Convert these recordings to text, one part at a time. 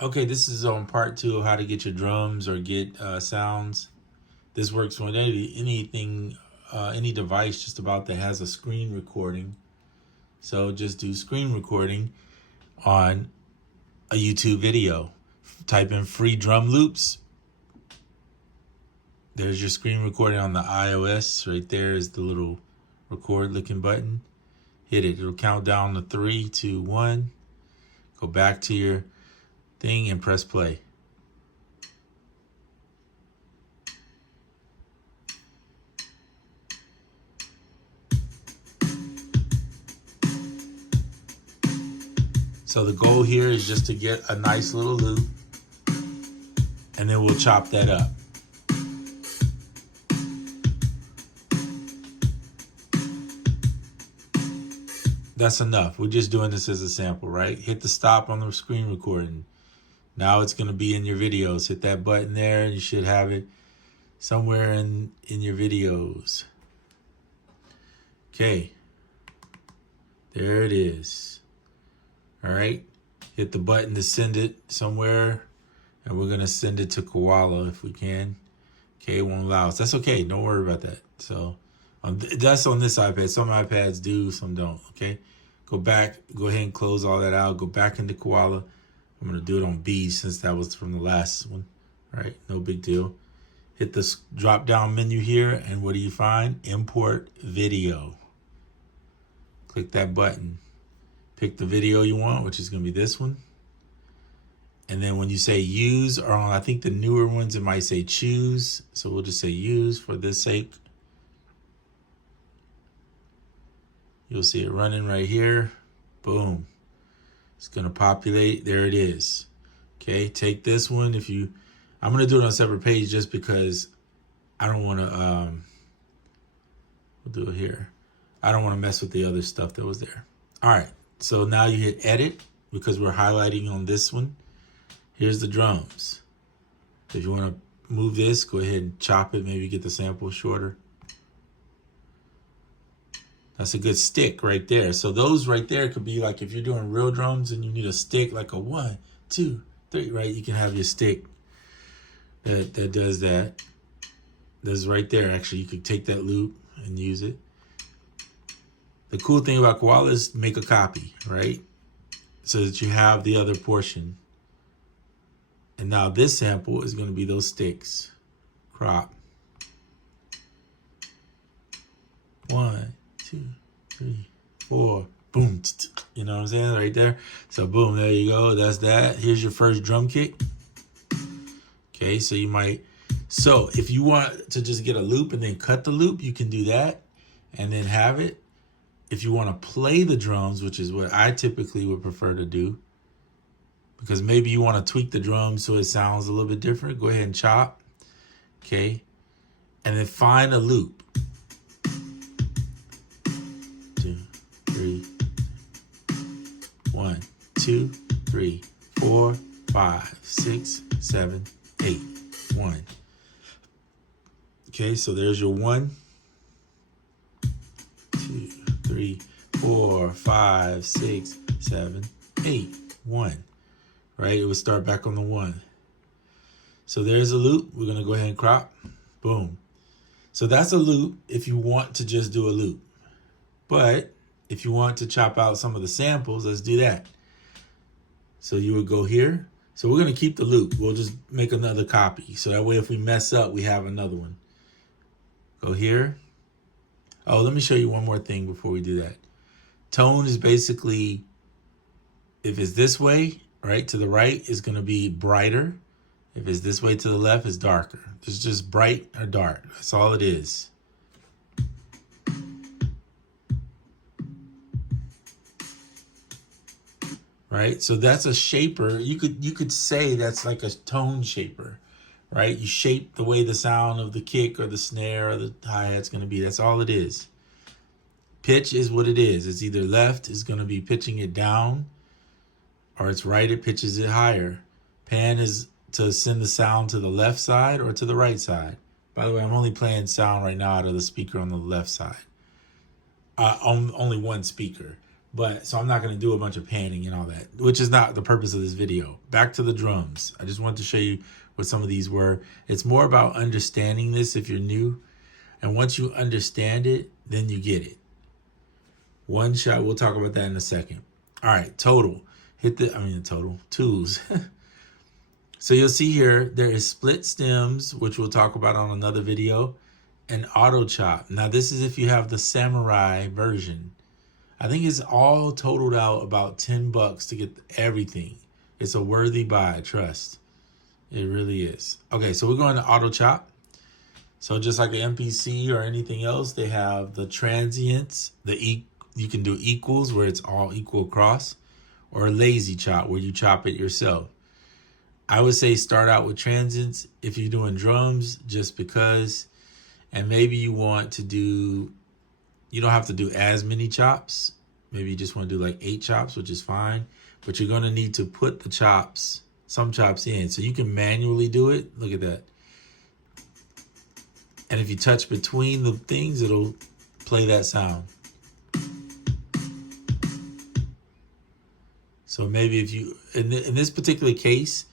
Okay, this is on part 2 of how to get your drums or get sounds. This works with anything, any device just about that has a screen recording. So just do screen recording on a YouTube video. Type in free drum loops. There's your screen recording on the iOS. Right there is the little record looking button. Hit it. It'll count down to 3, 2, 1. Go back to your thing and press play. So the goal here is just to get a nice little loop, and then we'll chop that up. That's enough. We're just doing this as a sample, right? Hit the stop on the screen recording. Now it's going to be in your videos. Hit that button there, and you should have it somewhere in your videos. Okay. There it is. All right. Hit the button to send it somewhere, and we're going to send it to Koala if we can. Okay, it won't allow us. That's okay. Don't worry about that. So that's on this iPad. Some iPads do, some don't. Okay. Go back. Go ahead and close all that out. Go back into Koala. I'm going to do it on B since that was from the last one. All right. No big deal. Hit the drop down menu here, and what do you find? Import video. Click that button. Pick the video you want, which is going to be this one. And then when you say use, or on I think the newer ones, it might say choose. So we'll just say use for this sake. You'll see it running right here. Boom. It's going to populate. There it is. Okay, take this one. I'm going to do it on a separate page just because I don't want to, we'll do it here. I don't want to mess with the other stuff that was there. All right, so now you hit edit because we're highlighting on this one. Here's the drums. If you want to move this, go ahead and chop it, maybe get the sample shorter. That's a good stick right there. So those right there could be like if you're doing real drums and you need a stick, like a 1, 2, 3, right? You can have your stick that does that. That's right there. Actually, you could take that loop and use it. The cool thing about Koala is make a copy, right? So that you have the other portion. And now this sample is going to be those sticks. Crop. 1, 2, 3, 4. Boom. You know what I'm saying? Right there. So boom, there you go. That's that. Here's your first drum kick. Okay, so you might. So if you want to just get a loop and then cut the loop, you can do that and then have it. If you want to play the drums, which is what I typically would prefer to do, because maybe you want to tweak the drums so it sounds a little bit different, go ahead and chop. Okay. And then find a loop. 2, 3, 1, 2, 3, 4, 5, 6, 7, 8, 1. Okay, so there's your 1, 2, 3, 4, 5, 6, 7, 8, 1. Right? It would start back on the 1. So there's a loop. We're going to go ahead and crop. Boom. So that's a loop if you want to just do a loop. But if you want to chop out some of the samples, let's do that. So you would go here. So we're going to keep the loop. We'll just make another copy. So that way if we mess up, we have another one. Go here. Oh, let me show you one more thing before we do that. Tone is basically, if it's this way, right, to the right is going to be brighter. If it's this way to the left, it's darker. It's just bright or dark. That's all it is. Right? So that's a shaper. You could say that's like a tone shaper, right? You shape the way the sound of the kick or the snare or the hi-hat's going to be. That's all it is. Pitch is what it is. It's either left is going to be pitching it down, or it's right, it pitches it higher. Pan is to send the sound to the left side or to the right side. By the way, I'm only playing sound right now out of the speaker on the left side. Only one speaker, But so I'm not going to do a bunch of panning and all that, which is not the purpose of this video. Back to the drums. I just wanted to show you what some of these were. It's more about understanding this if you're new. And once you understand it, then you get it. One shot, we'll talk about that in a second. All right, total. Total. Tools. So you'll see here, there is split stems, which we'll talk about on another video, and auto chop. Now this is if you have the samurai version. I think it's all totaled out about $10 to get everything. It's a worthy buy, trust. It really is. Okay, so we're going to auto chop. So just like an MPC or anything else, they have the transients, you can do equals where it's all equal across, or a lazy chop where you chop it yourself. I would say start out with transients if you're doing drums, just because, and maybe you want to do, you don't have to do as many chops. Maybe you just want to do like 8 chops, which is fine. But you're going to need to put the chops, some chops in. So you can manually do it. Look at that. And if you touch between the things, it'll play that sound. So maybe if you, in this particular case,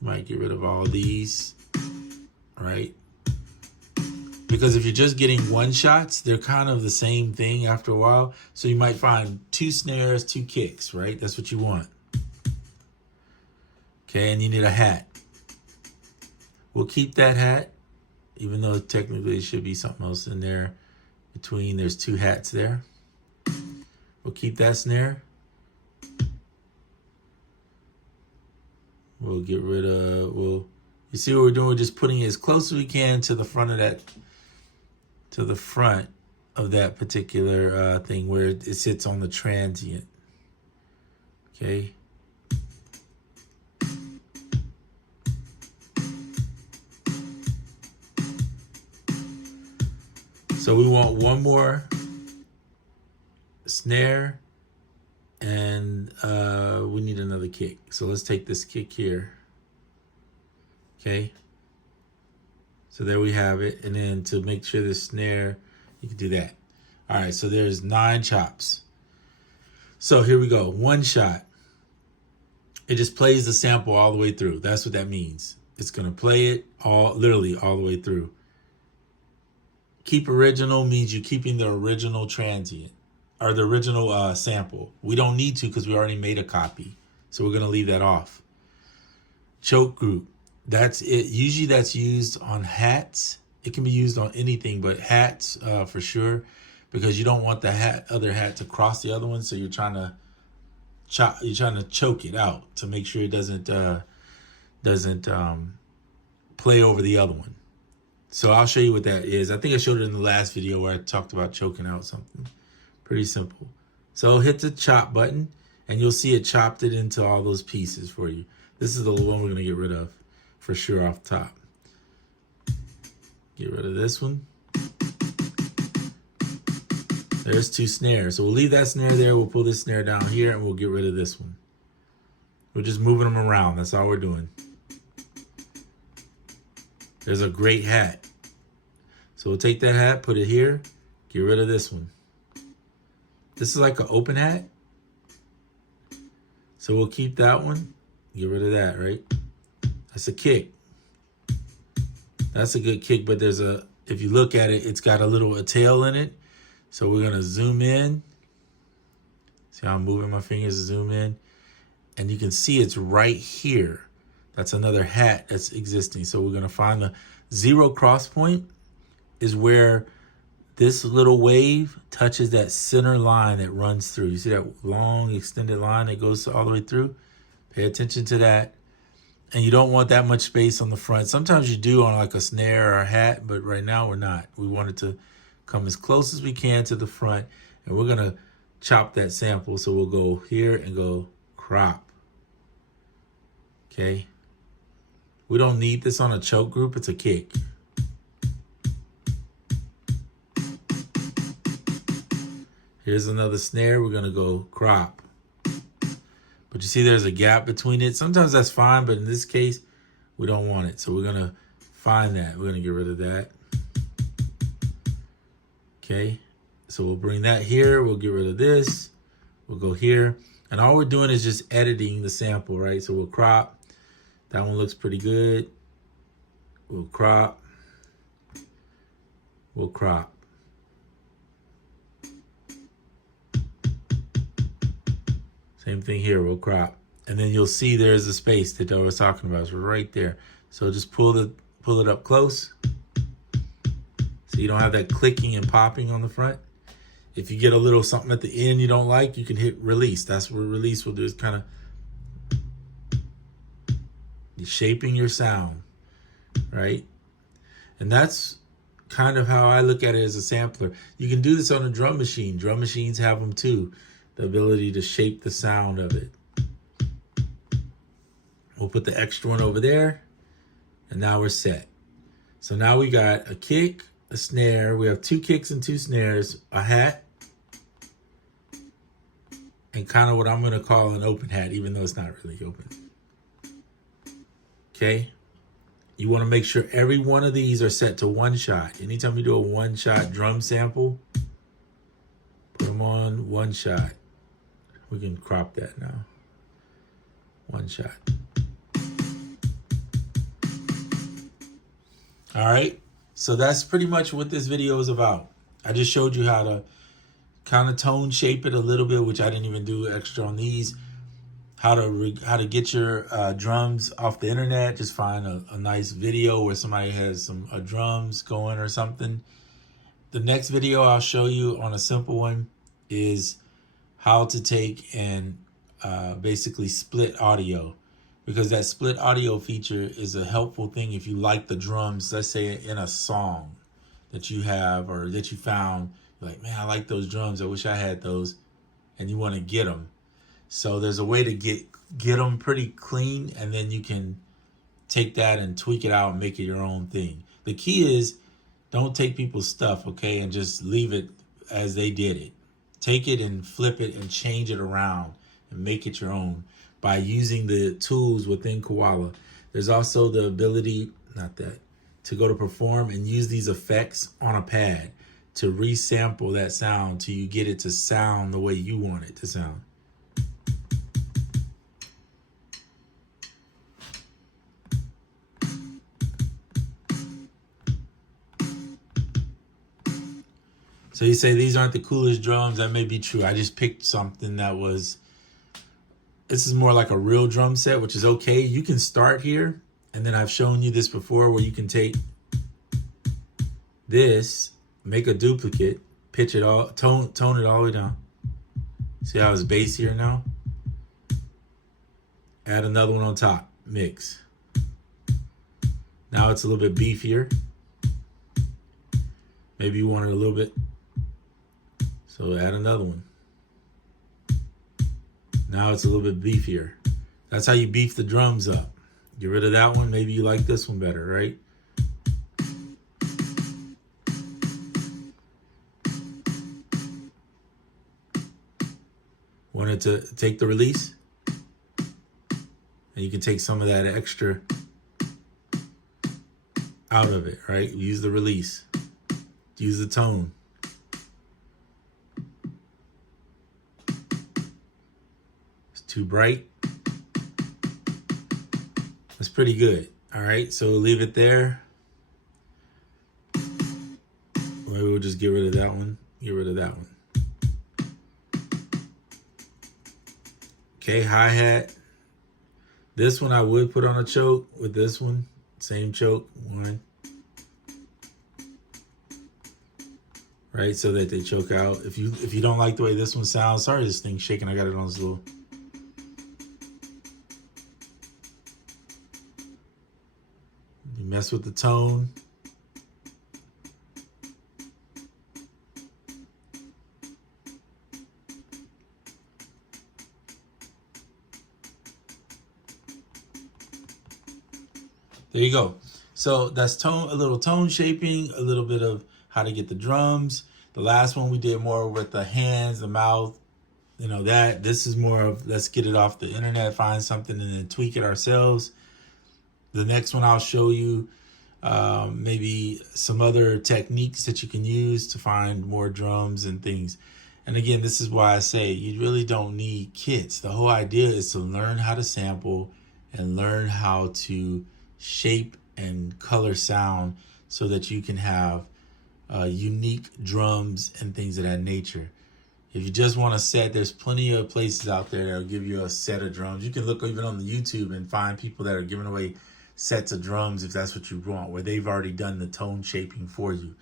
you might get rid of all these, right? Because if you're just getting one shots, they're kind of the same thing after a while. So you might find 2 snares, 2 kicks, right? That's what you want. Okay, and you need a hat. We'll keep that hat, even though technically it should be something else in there between. There's 2 hats there. We'll keep that snare. We'll get rid of, you see what we're doing? We're just putting it as close as we can to the front of that, particular thing where it sits on the transient. Okay. So we want one more snare, and we need another kick. So let's take this kick here. Okay. So there we have it. And then to make sure the snare, you can do that. All right, so there's 9 chops. So here we go. 1 shot. It just plays the sample all the way through. That's what that means. It's going to play it literally all the way through. Keep original means you're keeping the original transient or the original sample. We don't need to because we already made a copy. So we're going to leave that off. Choke group. That's it. Usually that's used on hats. It can be used on anything, but hats for sure, because you don't want the other hat to cross the other one. So you're trying to choke it out to make sure it doesn't play over the other one. So I'll show you what that is. I think I showed it in the last video where I talked about choking out something. Pretty simple. So hit the chop button and you'll see it chopped it into all those pieces for you. This is the one we're going to get rid of for sure off the top. Get rid of this one. There's 2 snares. So we'll leave that snare there. We'll pull this snare down here and we'll get rid of this one. We're just moving them around. That's all we're doing. There's a great hat. So we'll take that hat, put it here, get rid of this one. This is like an open hat. So we'll keep that one, get rid of that, right? That's a kick. That's a good kick, but if you look at it, it's got a tail in it. So we're gonna zoom in. See how I'm moving my fingers to zoom in? And you can see it's right here. That's another hat that's existing. So we're gonna find the 0 cross point is where this little wave touches that center line that runs through. You see that long extended line that goes all the way through? Pay attention to that. And you don't want that much space on the front. Sometimes you do on like a snare or a hat, but right now we're not. We want it to come as close as we can to the front, and we're gonna chop that sample. So we'll go here and go crop. Okay. We don't need this on a choke group, it's a kick. Here's another snare, we're gonna go crop. But you see there's a gap between it. Sometimes that's fine, but in this case, we don't want it. So we're gonna find that. We're gonna get rid of that. Okay, so we'll bring that here. We'll get rid of this. We'll go here. And all we're doing is just editing the sample, right? So we'll crop. That one looks pretty good. We'll crop. We'll crop. Same thing here, we'll crop. And then you'll see there's a space that I was talking about. It's right there. So just pull it up close. So you don't have that clicking and popping on the front. If you get a little something at the end you don't like, you can hit release. That's what release will do, is kind of shaping your sound, right? And that's kind of how I look at it as a sampler. You can do this on a drum machine. Drum machines have them too, the ability to shape the sound of it. We'll put the extra one over there, and now we're set. So now we got a kick, a snare. We have 2 kicks and 2 snares, a hat, and kind of what I'm going to call an open hat, even though it's not really open. Okay? You want to make sure every one of these are set to 1 shot. Anytime you do a 1-shot drum sample, put them on 1 shot. We can crop that now. 1 shot. All right, so that's pretty much what this video is about. I just showed you how to kind of tone shape it a little bit, which I didn't even do extra on these. How to get your drums off the internet. Just find a nice video where somebody has some drums going or something. The next video I'll show you on a simple one is how to take and basically split audio. Because that split audio feature is a helpful thing if you like the drums, let's say in a song that you have or that you found. You're like, man, I like those drums. I wish I had those. And you want to get them. So there's a way to get them pretty clean, and then you can take that and tweak it out and make it your own thing. The key is don't take people's stuff, okay, and just leave it as they did it. Take it and flip it and change it around and make it your own by using the tools within Koala. There's also the ability, to go to perform and use these effects on a pad to resample that sound till you get it to sound the way you want it to sound. So you say these aren't the coolest drums. That may be true. I just picked something that was, this is more like a real drum set, which is okay. You can start here, and then I've shown you this before where you can take this, make a duplicate, pitch it all, tone it all the way down. See how it's bassier now? Add another one on top, mix. Now it's a little bit beefier. Maybe you want it a little bit, so add another one. Now it's a little bit beefier. That's how you beef the drums up. Get rid of that one. Maybe you like this one better, right? Wanted to take the release, and you can take some of that extra out of it, right? Use the release. Use the tone. It's too bright. That's pretty good. All right, so we'll leave it there. Maybe we'll just get rid of that one. Get rid of that one. Okay, hi-hat. This one I would put on a choke with this one. Same choke, one. Right, so that they choke out. If you don't like the way this one sounds, sorry this thing's shaking. I got it on this little. You mess with the tone. There you go. So that's a little tone shaping, a little bit of how to get the drums. The last one we did more with the hands, the mouth, that. This is more of let's get it off the internet, find something, and then tweak it ourselves. The next one I'll show you maybe some other techniques that you can use to find more drums and things. And again, this is why I say you really don't need kits. The whole idea is to learn how to sample and learn how to shape and color sound so that you can have unique drums and things of that nature. If you just want a set, there's plenty of places out there that will give you a set of drums. You can look even on the YouTube and find people that are giving away sets of drums if that's what you want, where they've already done the tone shaping for you.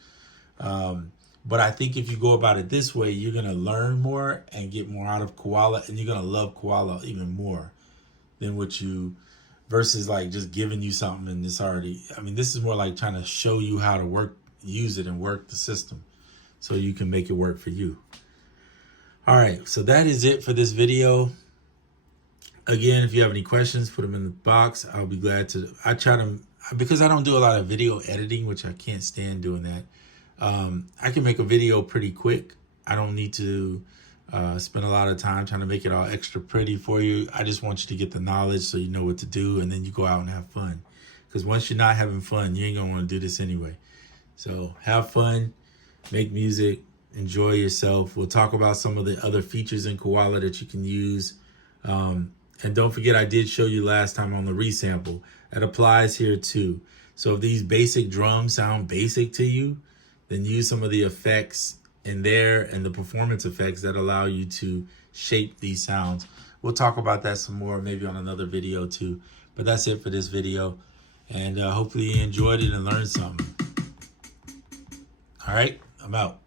But I think if you go about it this way, you're going to learn more and get more out of Koala, and you're going to love Koala even more than what you, versus like just giving you something and it's already, I mean, this is more like trying to show you how to use it and work the system so you can make it work for you. All right, so that is it for this video. Again, if you have any questions, put them in the box. I'll be glad to. I try to, because I don't do a lot of video editing, which I can't stand doing that. I can make a video pretty quick. I don't need to spend a lot of time trying to make it all extra pretty for you. I just want you to get the knowledge so you know what to do, and then you go out and have fun. Because once you're not having fun, you ain't going to want to do this anyway. So have fun, make music, enjoy yourself. We'll talk about some of the other features in Koala that you can use. And don't forget, I did show you last time on the resample. That applies here too. So if these basic drums sound basic to you, then use some of the effects in there and the performance effects that allow you to shape these sounds. We'll talk about that some more, maybe on another video too. But that's it for this video. And hopefully you enjoyed it and learned something. All right, I'm out.